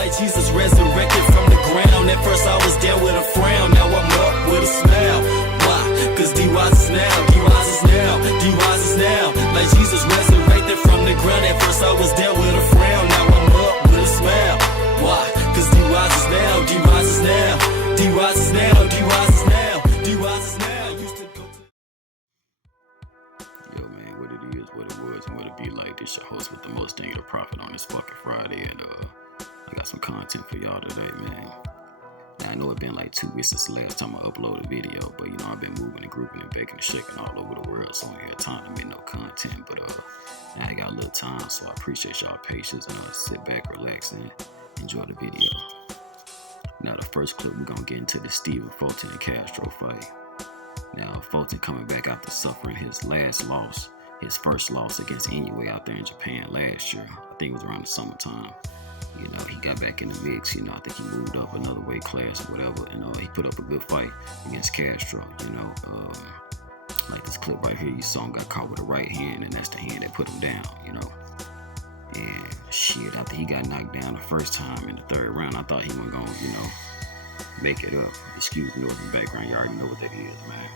like Jesus resurrected from the ground. At first I was down with a frown, now I'm up with a smile. Why? Cause D-Wise is now, D-Wise is now, D-Wise is now. Like Jesus resurrected from the ground. At first I was down with a frown, now I'm up with a smile. Why? Cause D-Wise is now, D-Wise is now, D-Wise is now, D-Wise is now, D-Wise is now. Used to go to... Yo, man, what it is, what it was, and what it be like. This your host with the most thing to profit on this fucking Friday, and I got some content for y'all today, man. Now, I know it's been like 2 weeks since the last time I uploaded a video, but you know, I've been moving and grouping and baking and shaking all over the world, so I ain't had time to make no content, but now I got a little time, so I appreciate y'all patience, and sit back, relax, and enjoy the video. Now, the first clip, we're gonna get into the Fulton and Castro fight. Now, Fulton coming back after suffering his last loss, his first loss against Inoue out there in Japan last year. I think it was around the summertime. You know, he got back in the mix. You know, I think he moved up another weight class or whatever. And he put up a good fight against Castro. You know, like this clip right here, you saw him got caught with the right hand, and that's the hand that put him down. You know, and shit, after he got knocked down the first time in the third round, I thought he wasn't gonna, you know, make it up. Excuse the noise in the background. You already know what that is, man.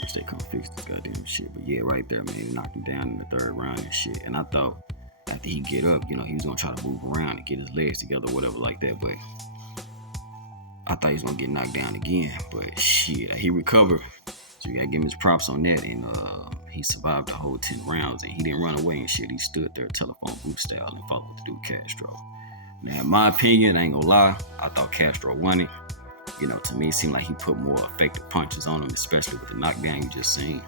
Wish they come fix this goddamn shit. But yeah, right there, man, he knocked him down in the third round and shit. And I thought after he get up, you know, he was gonna try to move around and get his legs together, whatever like that. But I thought he was gonna get knocked down again. But shit, he recovered. So you gotta give him his props on that. And he survived the whole 10 rounds, and he didn't run away and shit. He stood there telephone booth style and fought with the dude Castro. Now, in my opinion, I ain't gonna lie, I thought Castro won it. You know, to me, it seemed like he put more effective punches on him, especially with the knockdown you just seen.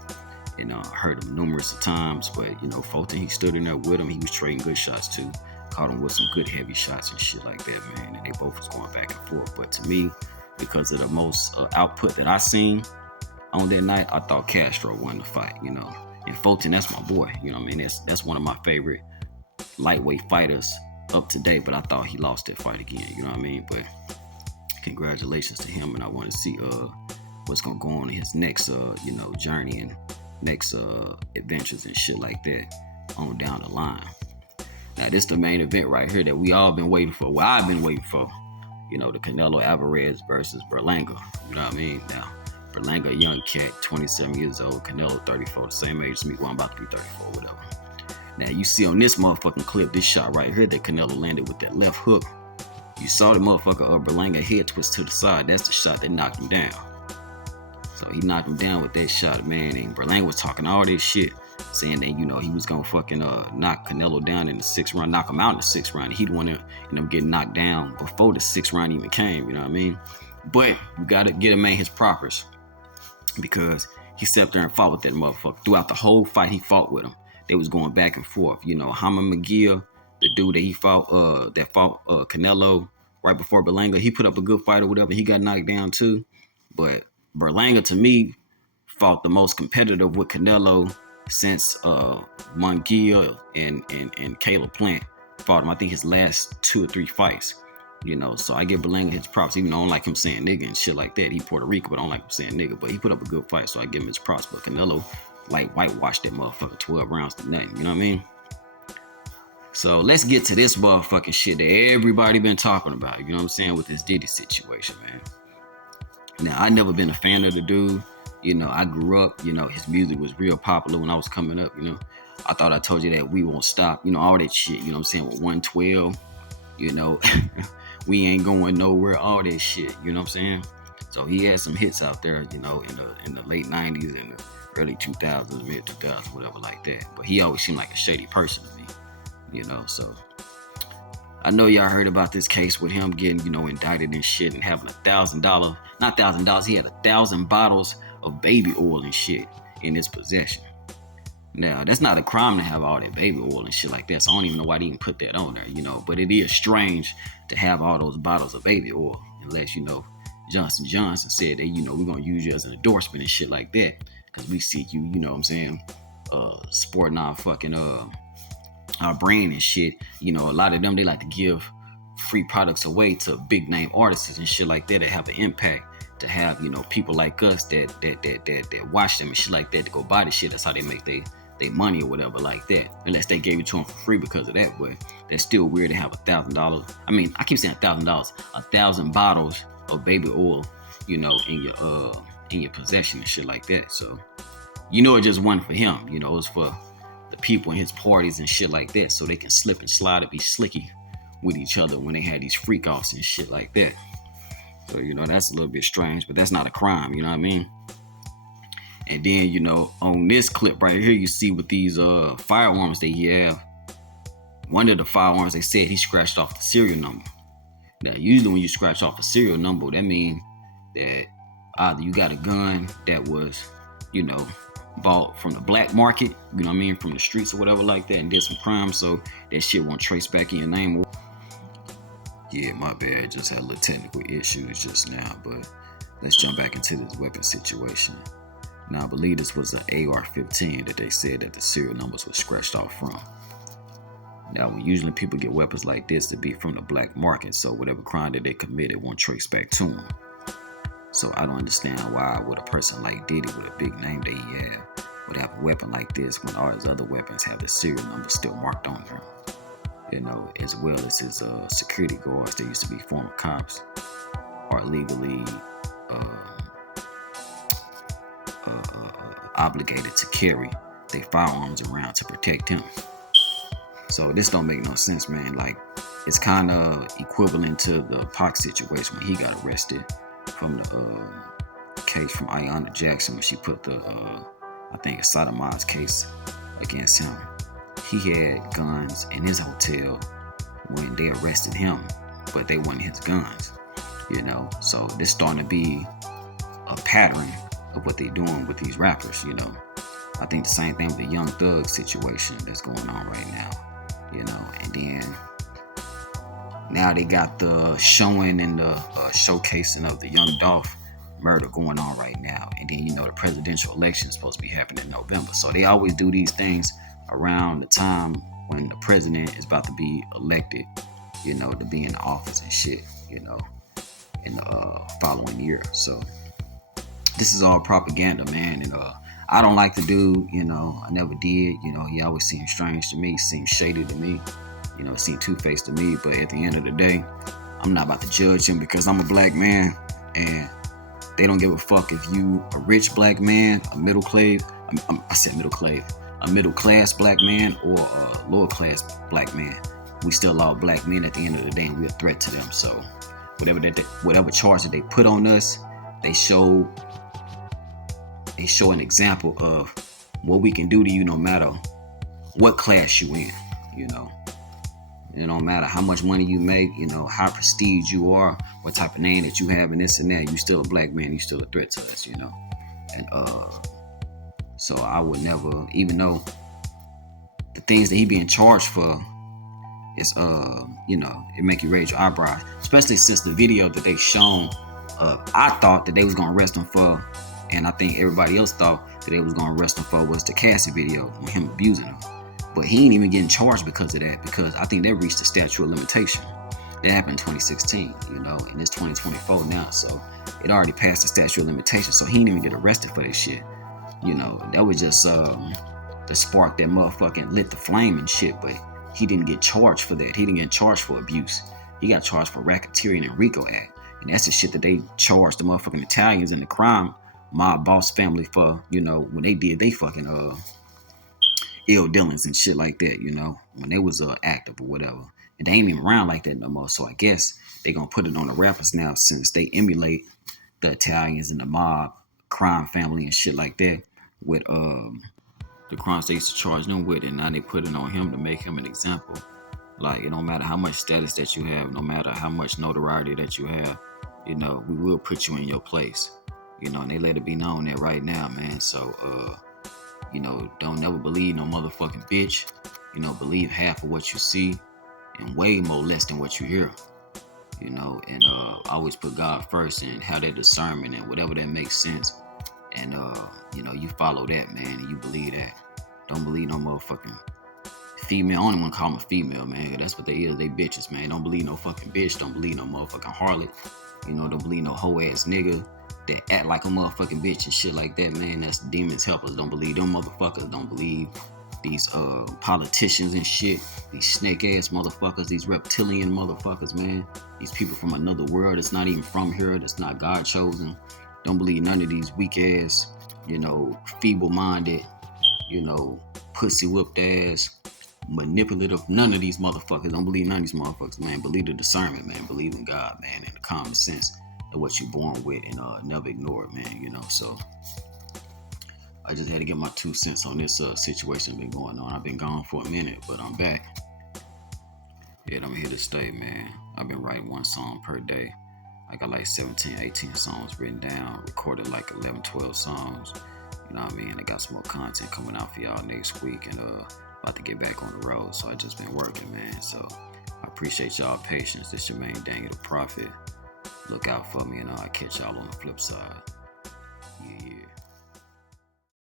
You know, I heard him numerous of times, but, you know, Fulton, he stood in there with him. He was trading good shots, too. Caught him with some good heavy shots and shit like that, man. And they both was going back and forth. But to me, because of the most output that I seen on that night, I thought Castro won the fight, you know. And Fulton, that's my boy. You know what I mean? That's one of my favorite lightweight fighters up to date, but I thought he lost that fight again, you know what I mean? But congratulations to him, and I want to see what's gonna go on in his next you know, journey and next adventures and shit like that on down the line. Now, this the main event right here that we all been waiting for. Well, I've been waiting for. You know, the Canelo Alvarez versus Berlanga. You know what I mean? Now, Berlanga, a young cat, 27 years old. Canelo, 34, the same age as me. Well, I'm about to be 34, whatever. Now, you see on this motherfucking clip, this shot right here that Canelo landed with that left hook. You saw the motherfucker Berlanga head twist to the side. That's the shot that knocked him down. So he knocked him down with that shot, man. And Berlanga was talking all this shit, saying that, you know, he was gonna fucking knock Canelo down in the 6th round, knock him out in the 6th round. He'd want to end up getting knocked down before the 6th round even came, you know what I mean? But you gotta get a man his propers, because he sat up there and fought with that motherfucker. Throughout the whole fight, he fought with him. They was going back and forth. You know, Hammer McGill, the dude that he fought, Canelo right before Berlanga, he put up a good fight or whatever. He got knocked down too. But Berlanga, to me, fought the most competitive with Canelo since Munguia and Caleb Plant fought him. I think his last 2 or 3 fights. You know, so I give Berlanga his props, even though I don't like him saying nigga and shit like that. He Puerto Rico, but I don't like him saying nigga. But he put up a good fight, so I give him his props. But Canelo, like, whitewashed that motherfucker 12 rounds to nothing. You know what I mean? So let's get to this motherfucking shit that everybody been talking about. You know what I'm saying? With this Diddy situation, man. Now, I never been a fan of the dude. You know, I grew up, you know, his music was real popular when I was coming up, you know. I thought I told you that we won't stop, you know, all that shit, you know what I'm saying, with 112, you know, we ain't going nowhere, all that shit, you know what I'm saying? So he had some hits out there, you know, in the late 90s and the early 2000s, mid 2000s, whatever like that. But he always seemed like a shady person to me, you know, so I know y'all heard about this case with him getting, you know, indicted and shit and having $1,000, he had 1,000 bottles of baby oil and shit in his possession. Now, that's not a crime to have all that baby oil and shit like that, so I don't even know why they even put that on there, you know, but it is strange to have all those bottles of baby oil, unless, you know, Johnson said that, you know, we're going to use you as an endorsement and shit like that, because we see you, you know what I'm saying, sporting our fucking, our brand and shit. You know, a lot of them, they like to give free products away to big name artists and shit like that have an impact, to have, you know, people like us that watch them and shit like that to go buy the shit. That's how they make their their money or whatever like that, unless they gave it to them for free because of that. But that's still weird to have $1,000. I mean, I keep saying $1,000, 1,000 bottles of baby oil, in your possession and shit like that. So, it just wasn't for him. It was for the people in his parties and shit like that, so they can slip and slide and be slicky with each other when they had these freak offs and shit like that. So, that's a little bit strange, but that's not a crime, you know what I mean? And then, on this clip right here, you see with these firearms that he have, one of the firearms, they said he scratched off the serial number. Now, usually when you scratch off a serial number, that means that either you got a gun that was, bought from the black market, from the streets or whatever like that, and did some crime, so that shit won't trace back in your name. Yeah, my bad, just had a little technical issues just now, but let's jump back into this weapon situation. Now, I believe this was an AR-15 that they said that the serial numbers were scratched off from. Now, usually people get weapons like this to be from the black market, so whatever crime that they committed won't trace back to them. So I don't understand why would a person like Diddy with a big name that he had would have a weapon like this when all his other weapons have the serial number still marked on them. As well as his security guards that used to be former cops are legally obligated to carry their firearms around to protect him. So this don't make no sense, man. Like, it's kind of equivalent to the Pac situation when he got arrested from the case from Ayanna Jackson when she put the, I think, a sodomized case against him. He had guns in his hotel when they arrested him, but they weren't his guns, So this starting to be a pattern of what they're doing with these rappers, I think the same thing with the Young Thug situation that's going on right now, and then now they got the showing and the showcasing of the Young Dolph murder going on right now. And then, the presidential election is supposed to be happening in November. So they always do these things around the time when the president is about to be elected, to be in office and shit, in the following year. So this is all propaganda, man. And I don't like the dude, I never did. He always seemed strange to me, seemed shady to me, seemed two-faced to me. But at the end of the day, I'm not about to judge him because I'm a black man, and they don't give a fuck if you a rich black man, a middle class black man, or a lower class black man. We still all black men at the end of the day, and we're a threat to them. So whatever charge that they put on us, they show an example of what we can do to you no matter what class you in, It don't matter how much money you make, how prestige you are, what type of name that you have, and this and that. You still a black man. You still a threat to us, And so I would never, even though the things that he being charged for is, it make you raise your eyebrows, especially since the video that they shown. I thought that they was gonna arrest him for, and I think everybody else thought that they was gonna arrest him for, was the Cassie video with him abusing him. But he ain't even getting charged because of that, because I think they reached the statute of limitation. That happened in 2016, and it's 2024 now, so it already passed the statute of limitation, so he didn't even get arrested for this shit. That was just the spark that motherfucking lit the flame and shit, but he didn't get charged for that. He didn't get charged for abuse. He got charged for racketeering and RICO Act, and that's the shit that they charged the motherfucking Italians and the crime mob boss family for, when they did they fucking ill dealings and shit like that, when they was active or whatever. And they ain't even around like that no more. So I guess they gonna put it on the rappers now, since they emulate the Italians and the mob crime family and shit like that with the crimes they used to charge them with, and now they put it on him to make him an example. Like, it don't matter how much status that you have, no matter how much notoriety that you have, we will put you in your place. And they let it be known that right now, man. So don't never believe no motherfucking bitch. Believe half of what you see and way more less than what you hear. And always put God first and have that discernment and whatever that makes sense. And you follow that, man, and you believe that. Don't believe no motherfucking female. I don't even want to call them a female, man. That's what they is. They bitches, man. Don't believe no fucking bitch. Don't believe no motherfucking harlot. Don't believe no hoe ass nigga that act like a motherfucking bitch and shit like that, man, that's demons helpers. Don't believe them motherfuckers. Don't believe these politicians and shit. These snake ass motherfuckers. These reptilian motherfuckers, man. These people from another world that's not even from here. That's not God chosen. Don't believe none of these weak ass, feeble-minded, pussy whipped ass, manipulative. None of these motherfuckers. Don't believe none of these motherfuckers, man. Believe the discernment, man. Believe in God, man, and the common sense of what you're born with, and never ignore it, man. So I just had to get my 2 cents on this situation been going on. I've been gone for a minute, but I'm back. Yeah, I'm here to stay, man. I've been writing 1 song per day. I got like 17, 18 songs written down, recorded like 11, 12 songs. You know what I mean? I got some more content coming out for y'all next week, and about to get back on the road. So I just been working, man. So I appreciate y'all patience. This your main Daniel the Prophet. Look out for me, and I'll catch y'all on the flip side.